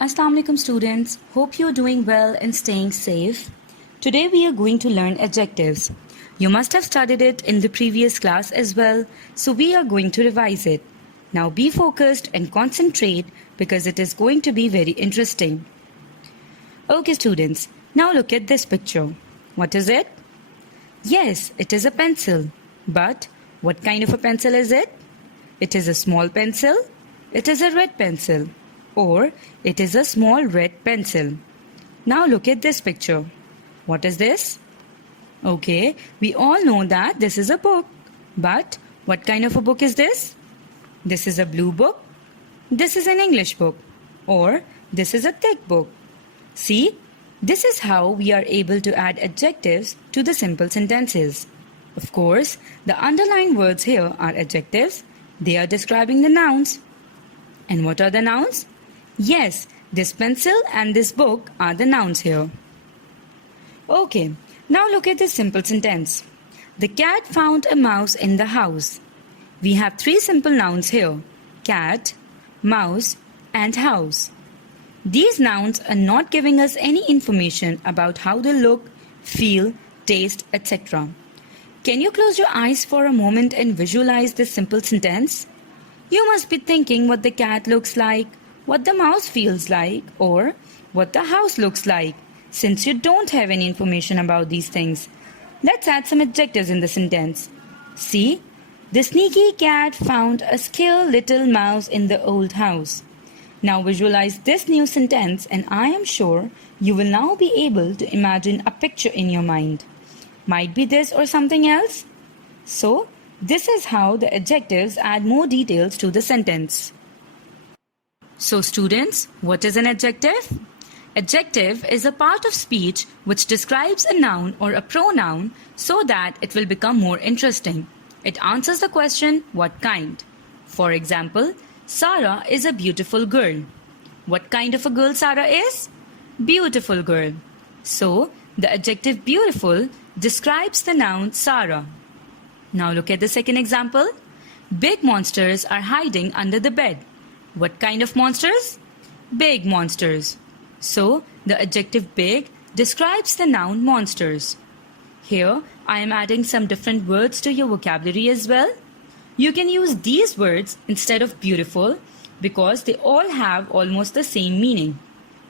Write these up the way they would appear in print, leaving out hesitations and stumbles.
Assalamu alaikum students. Hope you're doing well and staying safe. Today we are going to learn adjectives. You must have studied it in the previous class as well, so we are going to revise it. Now be focused and concentrate because it is going to be very interesting. Okay students, now look at this picture. What is it? Yes, it is a pencil. But what kind of a pencil is it? It is a small pencil. It is a red pencil. Or it is a small red pencil. Now look at this picture. What is this? Okay, we all know that this is a book. But what kind of a book is this? This is a blue book. This is an English book. Or this is a thick book. See, this is how we are able to add adjectives to the simple sentences. Of course, the underlined words here are adjectives. They are describing the nouns. And what are the nouns? Yes, this pencil and this book are the nouns here. Okay, now look at this simple sentence. The cat found a mouse in the house. We have three simple nouns here: cat, mouse, and house. These nouns are not giving us any information about how they look, feel, taste, etc. Can you close your eyes for a moment and visualize this simple sentence? You must be thinking what the cat looks like, what the mouse feels like, or what the house looks like, since you don't have any information about these things. Let's add some adjectives in the sentence. See, the sneaky cat found a scared little mouse in the old house. Now visualize this new sentence and I am sure you will now be able to imagine a picture in your mind. Might be this or something else. So, this is how the adjectives add more details to the sentence. So students, what is an adjective? Adjective is a part of speech which describes a noun or a pronoun so that it will become more interesting. It answers the question, what kind? For example, Sarah is a beautiful girl. What kind of a girl Sarah is? Beautiful girl. So, the adjective beautiful describes the noun Sarah. Now look at the second example. Big monsters are hiding under the bed. What kind of monsters? Big monsters. So, the adjective big describes the noun monsters. Here, I am adding some different words to your vocabulary as well. You can use these words instead of beautiful because they all have almost the same meaning.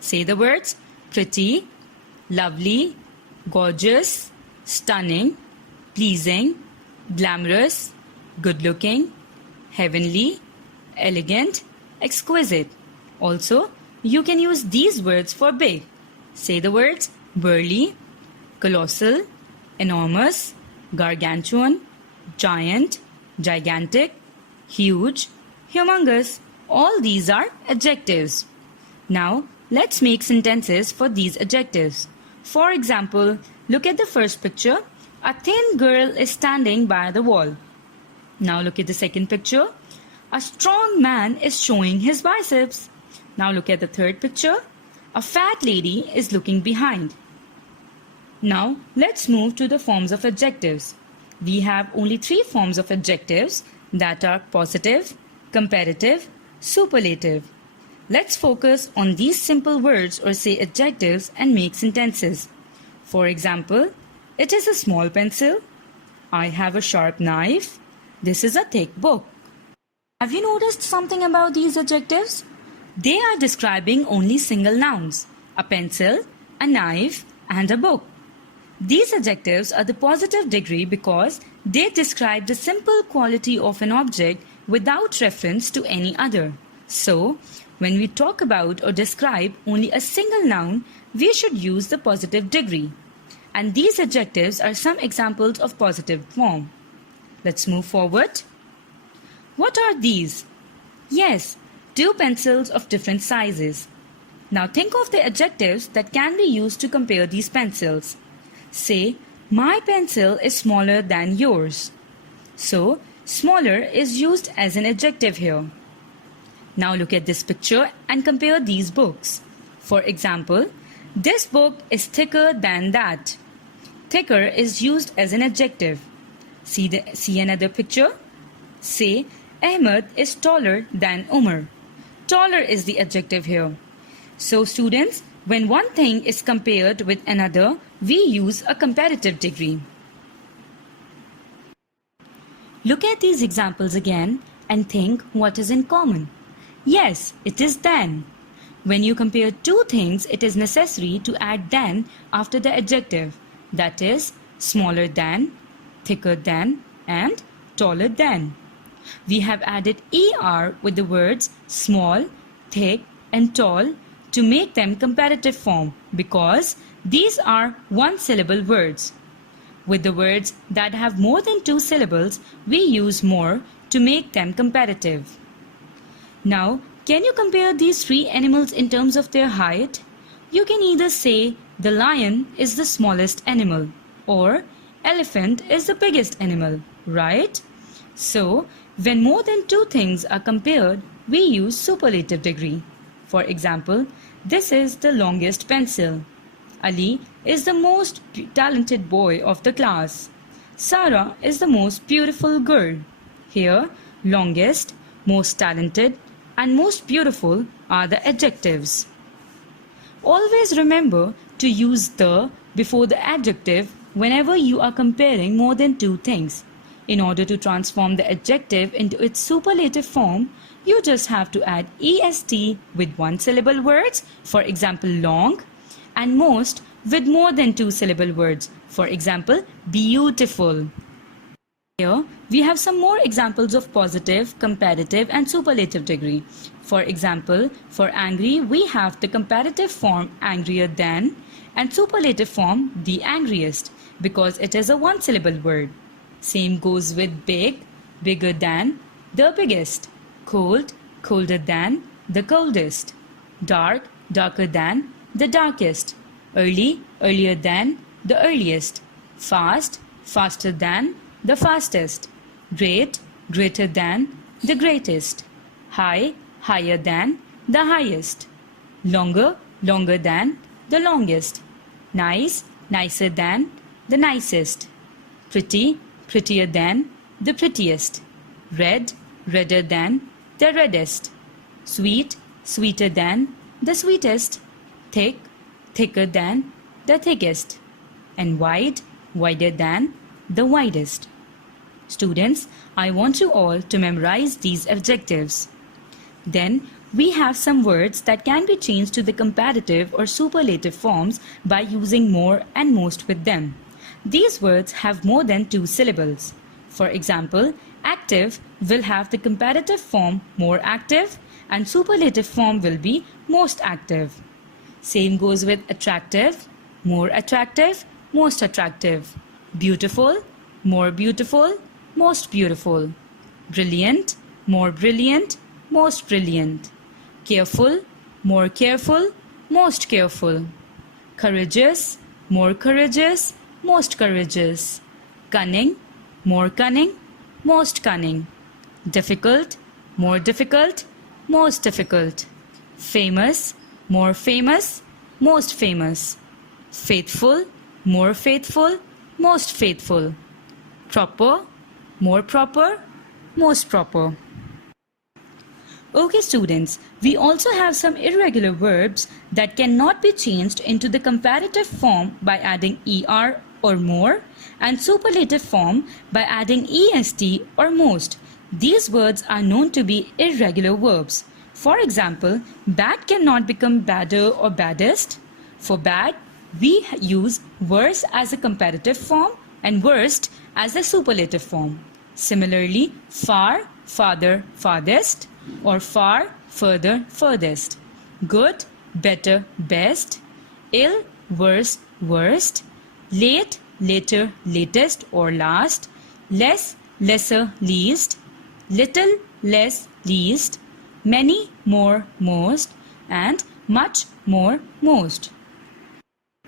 Say the words pretty, lovely, gorgeous, stunning, pleasing, glamorous, good-looking, heavenly, elegant, exquisite. Also, you can use these words for big. Say the words burly, colossal, enormous, gargantuan, giant, gigantic, huge, humongous. All these are adjectives. Now, let's make sentences for these adjectives. For example, look at the first picture. A thin girl is standing by the wall. Now look at the second picture. A strong man is showing his biceps. Now look at the third picture. A fat lady is looking behind. Now let's move to the forms of adjectives. We have only three forms of adjectives, that are positive, comparative, superlative. Let's focus on these simple words or say adjectives and make sentences. For example, it is a small pencil. I have a sharp knife. This is a thick book. Have you noticed something about these adjectives? They are describing only single nouns, a pencil, a knife, and a book. These adjectives are the positive degree because they describe the simple quality of an object without reference to any other. So, when we talk about or describe only a single noun, we should use the positive degree. And these adjectives are some examples of positive form. Let's move forward. What are these? Yes, two pencils of different sizes. Now think of the adjectives that can be used to compare these pencils. Say, my pencil is smaller than yours. So, smaller is used as an adjective here. Now look at this picture and compare these books. For example, this book is thicker than that. Thicker is used as an adjective. See another picture? Say, Ahmed is taller than Umar. Taller is the adjective here. So students, when one thing is compared with another, we use a comparative degree. Look at these examples again and think what is in common. Yes, it is than. When you compare two things, it is necessary to add than after the adjective. That is, smaller than, thicker than, and taller than. We have added er with the words small, thick, and tall to make them comparative form because these are one-syllable words. With the words that have more than two syllables, we use more to make them comparative. Now, can you compare these three animals in terms of their height? You can either say the lion is the smallest animal or elephant is the biggest animal, right? So, when more than two things are compared, we use superlative degree. For example, this is the longest pencil. Ali is the most talented boy of the class. Sarah is the most beautiful girl. Here, longest, most talented, and most beautiful are the adjectives. Always remember to use the before the adjective whenever you are comparing more than two things. In order to transform the adjective into its superlative form, you just have to add est with one-syllable words, for example long, and most with more than two-syllable words, for example beautiful. Here, we have some more examples of positive, comparative, and superlative degree. For example, for angry, we have the comparative form angrier than and superlative form the angriest because it is a one-syllable word. Same goes with big, bigger than, the biggest. Cold, colder than, the coldest. Dark, darker than, the darkest. Early, earlier than, the earliest. Fast, faster than, the fastest. Great, greater than, the greatest. High, higher than, the highest. Longer, longer than, the longest. Nice, nicer than, the nicest. Pretty, prettier than, the prettiest. Red, redder than, the reddest. Sweet, sweeter than, the sweetest. Thick, thicker than, the thickest. And wide, wider than, the widest. Students, I want you all to memorize these adjectives. Then, we have some words that can be changed to the comparative or superlative forms by using more and most with them. These words have more than two syllables. For example, active will have the comparative form more active and superlative form will be most active. Same goes with attractive, more attractive, most attractive. Beautiful, more beautiful, most beautiful. Brilliant, more brilliant, most brilliant. Careful, more careful, most careful. Courageous, more courageous, most courageous. Cunning, more cunning, most cunning. Difficult, more difficult, most difficult. Famous, more famous, most famous. Faithful, more faithful, most faithful. Proper, more proper, most proper. Okay students, we also have some irregular verbs that cannot be changed into the comparative form by adding er or more and superlative form by adding est or most. These words are known to be irregular verbs. For example, bad cannot become badder or baddest. For bad, we use worse as a comparative form and worst as a superlative form. Similarly, far, farther, farthest, or far, further, furthest. Good, better, best. Ill, worse, worst. Late, later, latest, or last. Less, lesser, least. Little, less, least. Many, more, most. And much, more, most.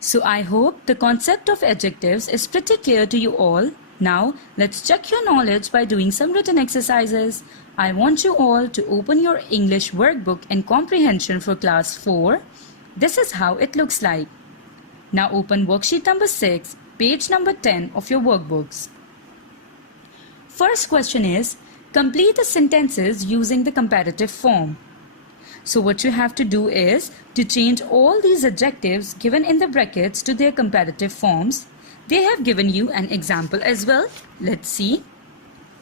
So I hope the concept of adjectives is pretty clear to you all. Now, let's check your knowledge by doing some written exercises. I want you all to open your English workbook and comprehension for class 4. This is how it looks like. Now open worksheet number 6, page number 10 of your workbooks. First question is, complete the sentences using the comparative form. So what you have to do is to change all these adjectives given in the brackets to their comparative forms. They have given you an example as well. Let's see.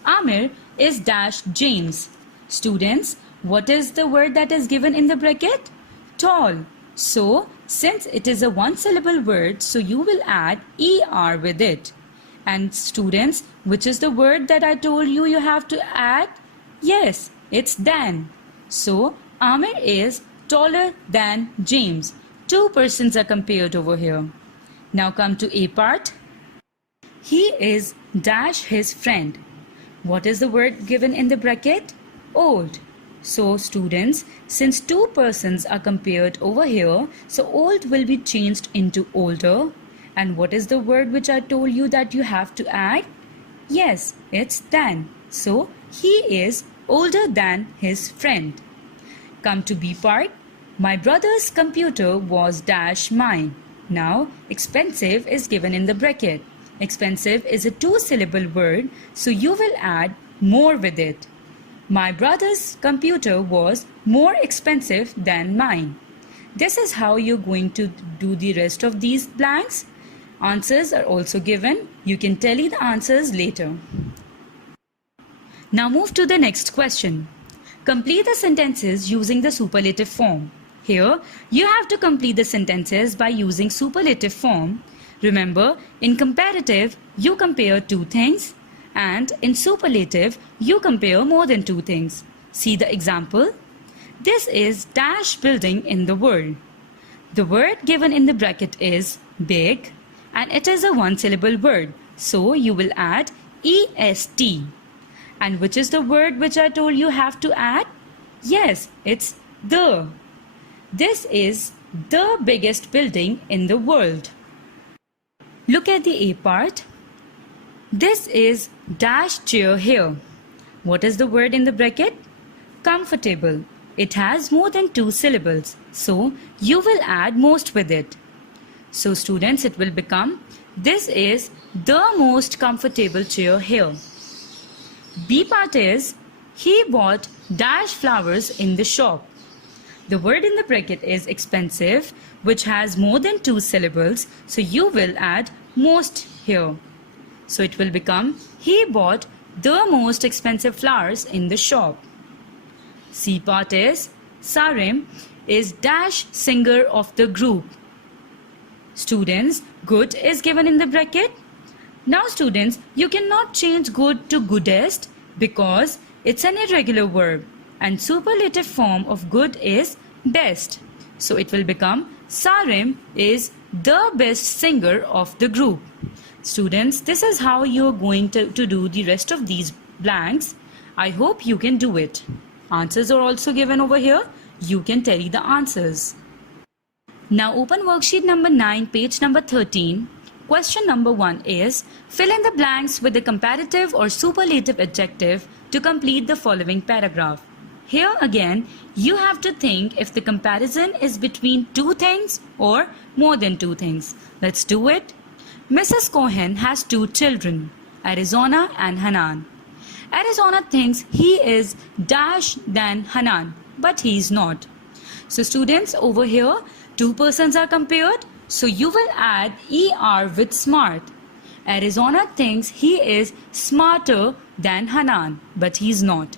Amir is dash James. Students, what is the word that is given in the bracket? Tall. So, since it is a one-syllable word, so you will add ER with it. And students, which is the word that I told you have to add? Yes, it's than. So, Amir is taller than James. Two persons are compared over here. Now come to A part. He is dash his friend. What is the word given in the bracket? Old. So students, since two persons are compared over here, so old will be changed into older. And what is the word which I told you that you have to add? Yes, it's than. So he is older than his friend. Come to B part. My brother's computer was dash mine. Now, expensive is given in the bracket. Expensive is a two-syllable word, so you will add more with it. My brother's computer was more expensive than mine. This is how you're going to do the rest of these blanks. Answers are also given. You can tally the answers later. Now move to the next question. Complete the sentences using the superlative form. Here, you have to complete the sentences by using superlative form. Remember, in comparative, you compare two things, and in superlative, you compare more than two things. See the example. This is dash building in the world. The word given in the bracket is big, and it is a one-syllable word, so you will add EST. And which is the word which I told you have to add? Yes, it's the. This is the biggest building in the world. Look at the A part. This is dash chair here. What is the word in the bracket? Comfortable. It has more than two syllables, so you will add most with it. So students, it will become, this is the most comfortable chair here. B part is, he bought dash flowers in the shop. The word in the bracket is expensive, which has more than two syllables, so you will add most here. So it will become, he bought the most expensive flowers in the shop. C part is, Sarim is dash singer of the group. Students, good is given in the bracket. Now students, you cannot change good to goodest because it's an irregular verb, and superlative form of good is best. So it will become, Sarim is the best singer of the group. Students, this is how you are going to do the rest of these blanks. I hope you can do it. Answers are also given over here. You can tally the answers. Now open worksheet number 9, page number 13. Question number 1 is, fill in the blanks with the comparative or superlative adjective to complete the following paragraph. Here again, you have to think if the comparison is between two things or more than two things. Let's do it. Mrs. Cohen has two children, Arizona and Hanan. Arizona thinks he is dash than Hanan, but he is not. So students, over here, two persons are compared, so you will add ER with smart. Arizona thinks he is smarter than Hanan, but he is not.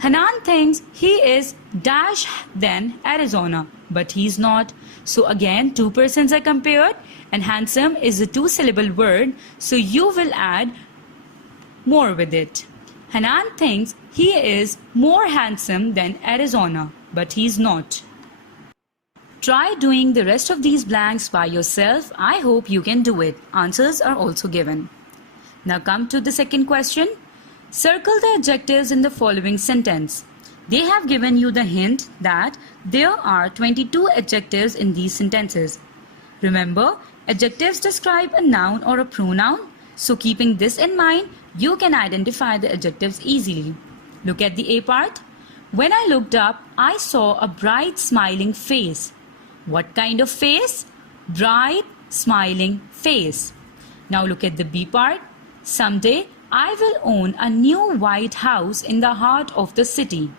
Hanan thinks he is dash than Arizona, but he is not. So again, two persons are compared, and handsome is a two-syllable word, so you will add more with it. Hanan thinks he is more handsome than Arizona, but he is not. Try doing the rest of these blanks by yourself. I hope you can do it. Answers are also given. Now come to the second question. Circle the adjectives in the following sentence. They have given you the hint that there are 22 adjectives in these sentences. Remember, adjectives describe a noun or a pronoun. So keeping this in mind, you can identify the adjectives easily. Look at the A part. When I looked up, I saw a bright smiling face. What kind of face? Bright smiling face. Now look at the B part. Someday I will own a new white house in the heart of the city.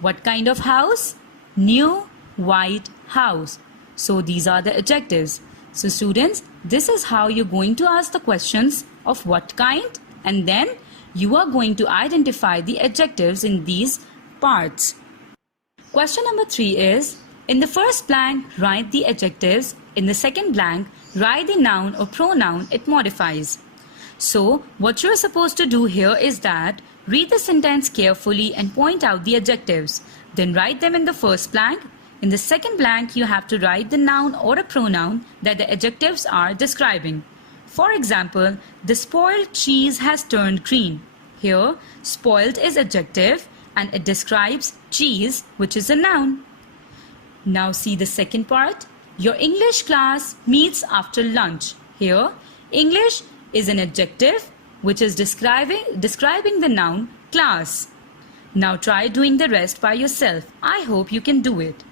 What kind of house? new white house. So these are the adjectives. So students, this is how you're going to ask the questions of what kind, and then you are going to identify the adjectives in these parts. Question number 3 is, in the first blank, write the adjectives. In the second blank, write the noun or pronoun it modifies. So what you're supposed to do here is that read the sentence carefully and point out the adjectives. Then write them in the first blank. In the second blank, you have to write the noun or a pronoun that the adjectives are describing. For example, the spoiled cheese has turned green. Here, spoiled is adjective and it describes cheese, which is a noun. Now see the second part. Your English class meets after lunch. Here, English is an adjective which is describing the noun class. Now try doing the rest by yourself. I hope you can do it.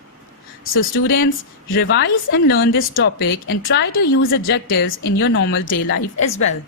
So students, revise and learn this topic and try to use adjectives in your normal day life as well.